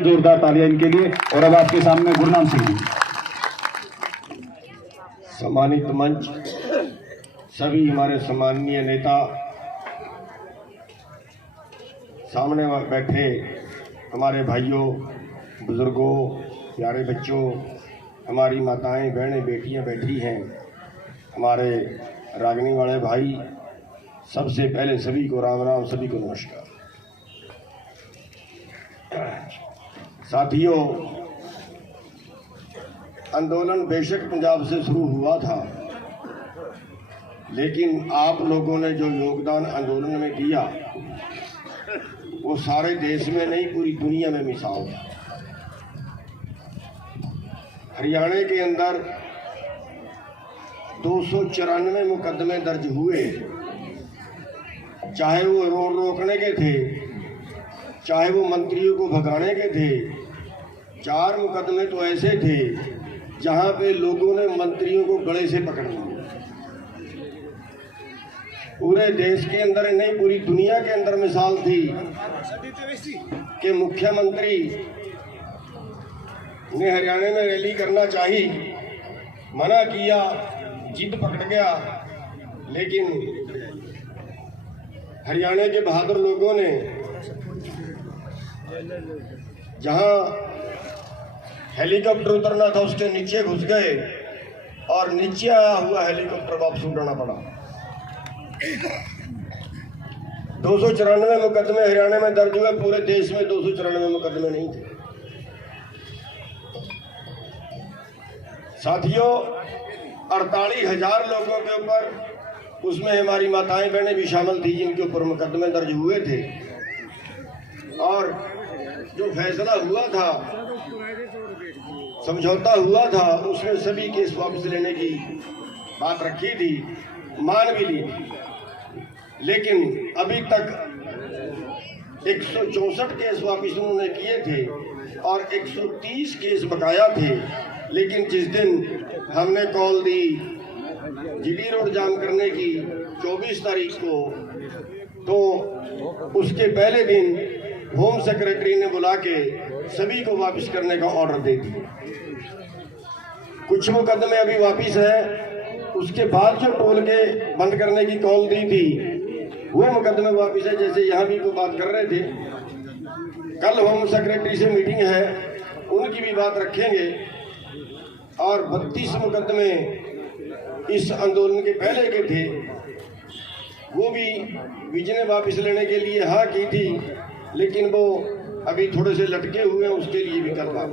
से जोरदार तालियां इनके लिए। और अब आपके सामने गुरनाम सिंह जी। सम्मानित मंच, सभी हमारे सम्माननीय नेता, सामने बैठे हमारे भाइयों, बुजुर्गों, प्यारे बच्चों, हमारी माताएं, बहनें, बेटियां बैठी हैं, हमारे रागनी वाले भाई, सबसे पहले सभी को राम राम, सभी को नमस्कार। साथियों, आंदोलन बेशक पंजाब से शुरू हुआ था, लेकिन आप लोगों ने जो योगदान आंदोलन में दिया वो सारे देश में नहीं, पूरी दुनिया में मिसाल है। हरियाणा के अंदर 294 मुकदमे दर्ज हुए, चाहे वो रोड रोकने के थे, चाहे वो मंत्रियों को भगाने के थे। 4 मुकदमे तो ऐसे थे जहां पे लोगों ने मंत्रियों को गले से पकड़ लिया। पूरे देश के अंदर नहीं, पूरी दुनिया के अंदर मिसाल थी कि मुख्यमंत्री ने हरियाणा में रैली करना चाहिए, मना किया, जिद पकड़ गया, लेकिन हरियाणा के बहादुर लोगों ने जहां हेलीकॉप्टर उतरना था उसके नीचे घुस गए और नीचे आया हुआ हेलीकॉप्टर वापस उड़ाना पड़ा। 294 मुकदमे हरियाणा में दर्ज हुए, पूरे देश में 294 मुकदमे नहीं थे। साथियों, 48,000 लोगों के ऊपर, उसमें हमारी माताएं बहनें भी शामिल थी जिनके ऊपर मुकदमे दर्ज हुए थे। और जो फैसला हुआ था, समझौता हुआ था, उसमें सभी केस वापस लेने की बात रखी थी, मान भी ली थी। लेकिन अभी तक 164 केस वापस उन्होंने किए थे और 130 केस बकाया थे। लेकिन जिस दिन हमने कॉल दी जीडी रोड जाम करने की 24 तारीख को, तो उसके पहले दिन होम सेक्रेटरी ने बुला के सभी को वापस करने का ऑर्डर दे दिया। कुछ मुकदमे अभी वापस हैं, उसके बाद जो टोल के बंद करने की कॉल दी थी वो मुकदमे वापस है। जैसे यहाँ भी कोई बात कर रहे थे, कल होम सेक्रेटरी से मीटिंग है, उनकी भी बात रखेंगे। और 32 मुकदमे इस आंदोलन के पहले के थे, वो भी विजय ने वापस लेने के लिए हाँ की थी, लेकिन वो अभी थोड़े से लटके हुए हैं, उसके लिए भी कर रहा।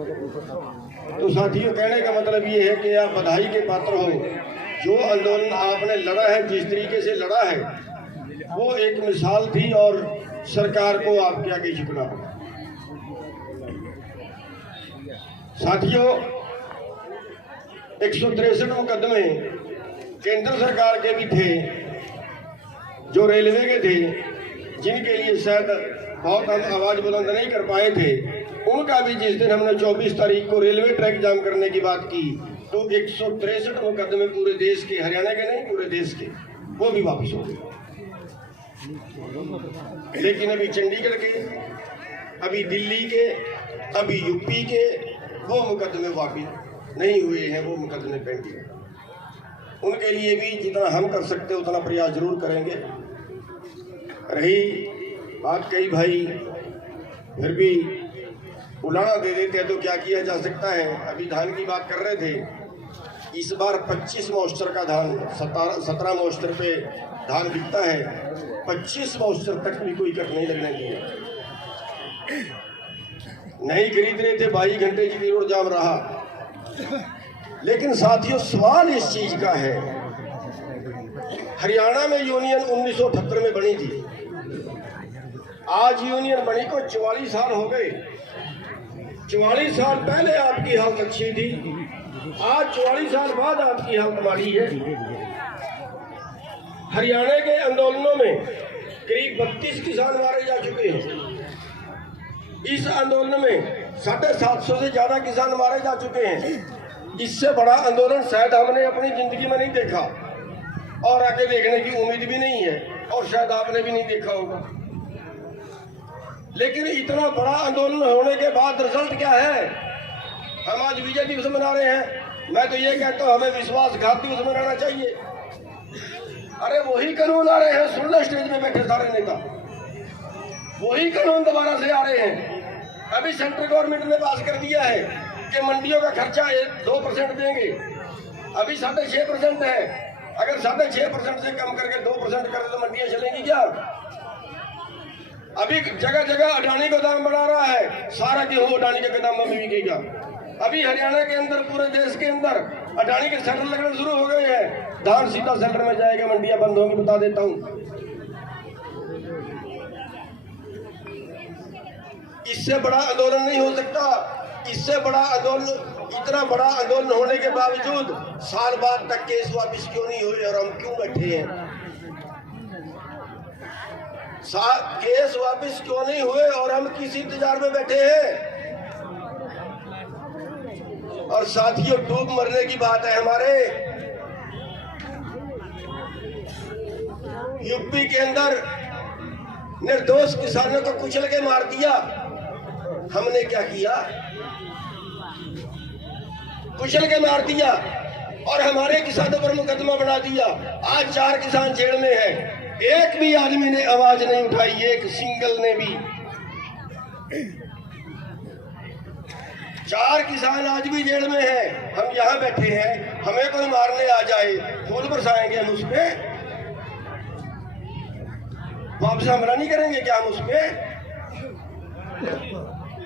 तो साथियों, कहने का मतलब ये है कि आप बधाई के पात्र हो। जो आंदोलन आपने लड़ा है, जिस तरीके से लड़ा है, वो एक मिसाल थी और सरकार को आपके आगे झुकना पड़ा। साथियों, 163 मुकदमे केंद्र सरकार के भी थे, जो रेलवे के थे, जिनके लिए शायद बहुत हम आवाज बुलंद नहीं कर पाए थे, उनका भी जिस दिन हमने 24 तारीख को रेलवे ट्रैक जाम करने की बात की, तो 163 मुकदमे पूरे देश के, हरियाणा के नहीं पूरे देश के, वो भी वापस हो गए। लेकिन अभी चंडीगढ़ के, अभी दिल्ली के, अभी यूपी के वो मुकदमे वापस नहीं हुए हैं, वो मुकदमे पेंडिंग हैं। उनके लिए भी जितना हम कर सकते हैं उतना प्रयास जरूर करेंगे। रही बात, कई भाई फिर भी उलाना दे देते हैं, तो क्या किया जा सकता है। अभी धान की बात कर रहे थे, इस बार 25 मॉइस्चर का धान, 17 मॉइस्चर पे धान बिकता है, 25 मॉइस्चर तक भी कोई कट नहीं लगने दिया। नहीं खरीद रहे थे, 22 घंटे जीडी रोड जाम रहा। लेकिन साथियों, सवाल इस चीज का है, हरियाणा में यूनियन 1978 में बनी थी, आज यूनियन बनी को 44 साल हो गए। 44 साल पहले आपकी हालत अच्छी थी, आज 44 साल बाद आपकी हालत माड़ी है। हरियाणा के आंदोलनों में करीब 32 किसान मारे जा चुके हैं। इस आंदोलन में 750 से ज्यादा किसान मारे जा चुके हैं। इससे बड़ा आंदोलन शायद हमने अपनी जिंदगी में नहीं देखा और आगे देखने की उम्मीद भी नहीं है, और शायद आपने भी नहीं देखा होगा। लेकिन इतना बड़ा आंदोलन होने के बाद रिजल्ट क्या है? हम आज विजय दिवस मना रहे हैं। मैं तो ये कहता हूं हमें विश्वासघात दिवस मनाना चाहिए। अरे वही कानून आ रहे हैं, सुन लो स्टेज में बैठे सारे नेता, वही कानून दोबारा से आ रहे हैं। अभी सेंट्रल गवर्नमेंट ने पास कर दिया है कि मंडियों का खर्चा 2% देंगे। अभी 6.5% है। अगर 6.5% से कम करके 2% कर दे तो मंडियां चलेंगी क्या? अभी जगह जगह अडानी गोदाम बना रहा है, सारा गेहूं अडानी के गोदाम में बिकेगा। अभी हरियाणा के अंदर, पूरे देश के अंदर अडानी के सेंटर लगना शुरू हो गए हैं। धान सीधा सेंटर में जाएगा, मंडियां बंद होंगी, बता देता हूं। इससे बड़ा आंदोलन नहीं हो सकता। इससे बड़ा आंदोलन, इतना बड़ा आंदोलन होने के बावजूद साल बाद तक केस वापिस क्यों नहीं हुए और हम क्यों बैठे हैं? केस वापिस क्यों नहीं हुए और हम किस इंतजार में बैठे हैं? और साथियों, डूब मरने की बात है हमारे। यूपी के अंदर निर्दोष किसानों को कुचल के मार दिया। हमने क्या किया? कुचल के मार दिया और हमारे किसानों पर मुकदमा बना दिया। आज 4 किसान जेल में हैं। एक भी आदमी ने आवाज नहीं उठाई, एक सिंगल ने भी। 4 किसान आज भी जेल में हैं। हम यहाँ बैठे हैं, हमें कोई मारने आ जाए, फूल बरसाएंगे हम उस पे? वापस हमला नहीं करेंगे क्या हम उस पे?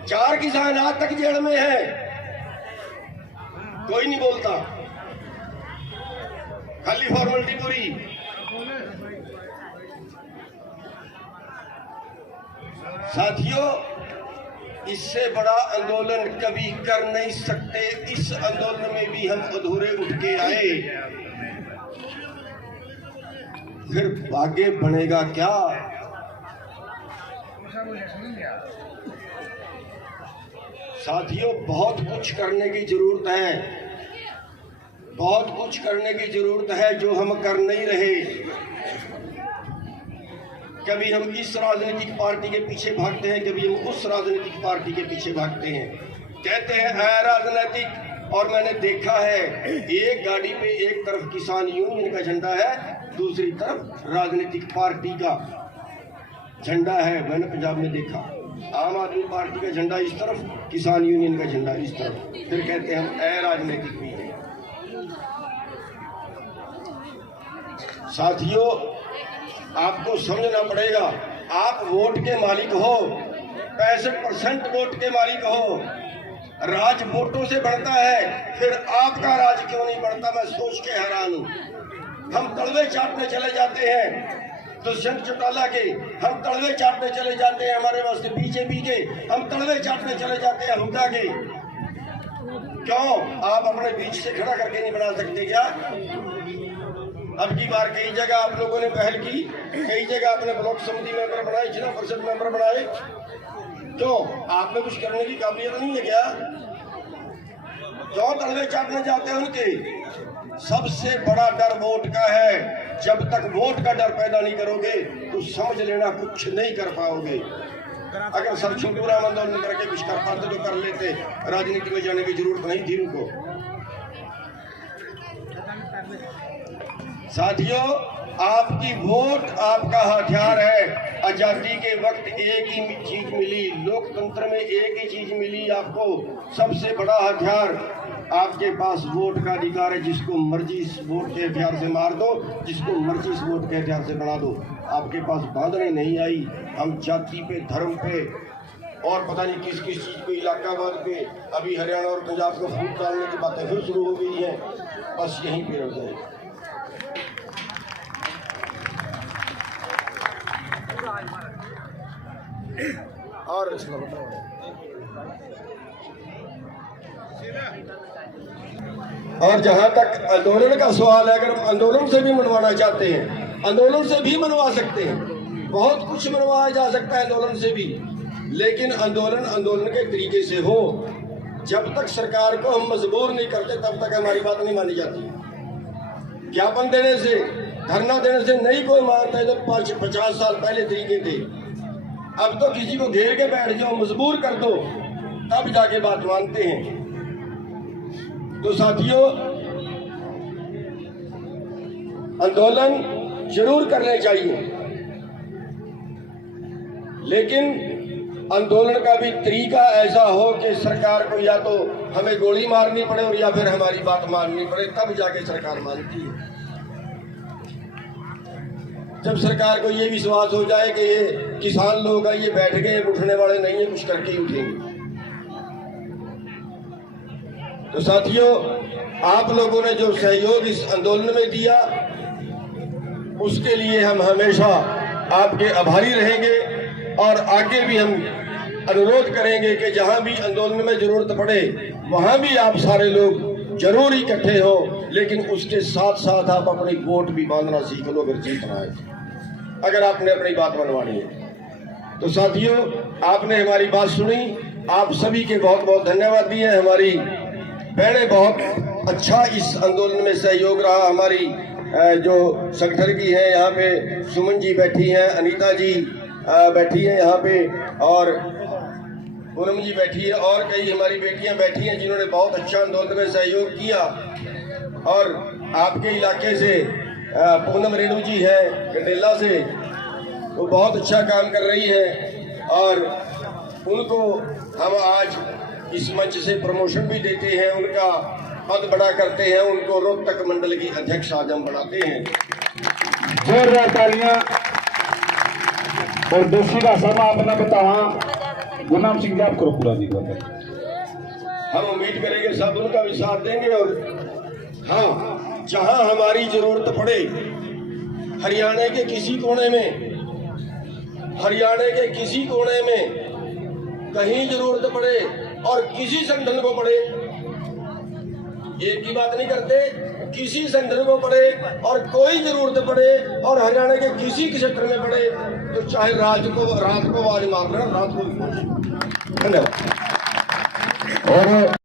4 किसान आज तक जेल में हैं, कोई नहीं बोलता, खाली फॉर्मेलिटी पूरी। साथियों, इससे बड़ा आंदोलन कभी कर नहीं सकते। इस आंदोलन में भी हम अधूरे उठ के आए, फिर आगे बनेगा क्या? साथियों, बहुत कुछ करने की जरूरत है, बहुत कुछ करने की जरूरत है जो हम कर नहीं रहे। कभी हम इस राजनीतिक पार्टी के पीछे भागते हैं, कभी हम उस राजनीतिक पार्टी के पीछे भागते हैं। कहते हैं अराजनीतिक, और मैंने देखा है एक गाड़ी पे एक तरफ किसान यूनियन का झंडा है, दूसरी तरफ राजनीतिक पार्टी का झंडा है। मैंने पंजाब में देखा, आम आदमी पार्टी का झंडा इस तरफ, किसान यूनियन का झंडा इस तरफ, फिर कहते हैं हम अराजनीतिक भी हैं। साथियों, आपको समझना पड़ेगा, आप वोट के मालिक हो, 65% वोट के मालिक हो। राज वोटों से बढ़ता है, फिर आपका राज क्यों नहीं बढ़ता? मैं सोच के हैरान हूं। हम तलवे चाटने चले जाते हैं दुष्यंत चौटाला के, हम तलवे चाटने चले जाते हैं हमारे वास्ते बीजेपी के, हम तलवे चाटने चले जाते हैं हुड्डा के। क्यों? आप अपने बीच से खड़ा करके नहीं बना सकते क्या? अब की बार कई जगह आप लोगों ने पहल की, कई जगह अपने ब्लॉक समिति मेंबर बनाए, जिला परिषद मेंबर बनाए। क्यों? आप में कुछ करने की काबिलियत नहीं है क्या? क्यों तलवे चाटने जाते हैं उनके? सबसे बड़ा डर वोट का है। जब तक वोट का डर पैदा नहीं करोगे तो समझ लेना कुछ नहीं कर पाओगे। अगर सर छोटू राम आंदोलन करके कुछ कर पाते तो कर लेते, राजनीति में जाने की जरूरत नहीं थी उनको। साथियों, आपकी वोट आपका हथियार है। आजादी के वक्त एक ही चीज मिली, लोकतंत्र में एक ही चीज मिली आपको, सबसे बड़ा हथियार आपके पास वोट का अधिकार है। जिसको मर्जी इस वोट के हथियार से मार दो, जिसको मर्जी इस वोट के हथियार से बना दो। आपके पास बांधने नहीं आई। हम जाति पे, धर्म पे और पता नहीं किस किस चीज पे, इलाकावाद पे, अभी हरियाणा और पंजाब को फूट डालने की बातें फिर शुरू हो गई हैं। बस यहीं पे रह जाए। और जहां तक आंदोलन का सवाल है, अगर आंदोलन से भी मनवाना चाहते हैं, आंदोलन से भी मनवा सकते हैं। बहुत कुछ मनवाया जा सकता है आंदोलन से भी, लेकिन आंदोलन के तरीके से हो। जब तक सरकार को हम मजबूर नहीं करते तब तक हमारी बात नहीं मानी जाती। ज्ञापन देने से, धरना देने से नहीं कोई मानता है। तो 50 साल पहले तरीके थे, अब तो किसी को घेर के बैठ जाओ, मजबूर कर दो, तब जाके बात मानते हैं। तो साथियों, आंदोलन जरूर करने चाहिए, लेकिन आंदोलन का भी तरीका ऐसा हो कि सरकार को या तो हमें गोली मारनी पड़े और या फिर हमारी बात माननी पड़े, तब जाके सरकार मानती है। जब सरकार को ये विश्वास हो जाए कि ये किसान लोग हैं, ये बैठ गए, उठने वाले नहीं है, कुछ करके ही उठेंगे। तो साथियों, आप लोगों ने जो सहयोग इस आंदोलन में दिया, उसके लिए हम हमेशा आपके आभारी रहेंगे और आगे भी हम अनुरोध करेंगे कि जहां भी आंदोलन में जरूरत पड़े वहां भी आप सारे लोग जरूर इकट्ठे हो, लेकिन उसके साथ साथ आप अपनी वोट भी बांधना सीख लो अगर जीतना है, अगर आपने अपनी बात मनवानी है। तो साथियों, आपने हमारी बात सुनी, आप सभी के बहुत बहुत धन्यवाद दिए। हमारी बहनें बहुत अच्छा इस आंदोलन में सहयोग रहा। हमारी जो संगठन की है, यहाँ पे सुमन जी बैठी हैं, अनीता जी बैठी हैं यहाँ पे, और पूनम जी बैठी है, और कई हमारी बेटियां बैठी हैं जिन्होंने बहुत अच्छा आंदोलन में सहयोग किया। और आपके इलाके से पूनम रेणु जी है गंडेला से, वो बहुत अच्छा काम कर रही है और उनको हम आज इस मंच से प्रमोशन भी देते हैं, उनका पद बड़ा करते हैं, उनको रोहतक मंडल की अध्यक्ष आज हम बनाते हैं। जोरदार तालियां। और दूसरी भाषा में अपना बतावा गुरनाम सिंह जी, आप करो पूरा नहीं करते। हम उम्मीद करेंगे सब उनका भी साथ देंगे। और हाँ, जहां हमारी जरूरत पड़े, हरियाणा के किसी कोने में, हरियाणा के किसी कोने में कहीं जरूरत पड़े और किसी संगठन को पड़े, एक की बात नहीं करते, किसी संगठन को पड़े और कोई जरूरत पड़े और हरियाणा के किसी क्षेत्र में पड़े, तो चाहे रात को आवाज मार रहे, रात को भी पहुंचे। धन्यवाद। और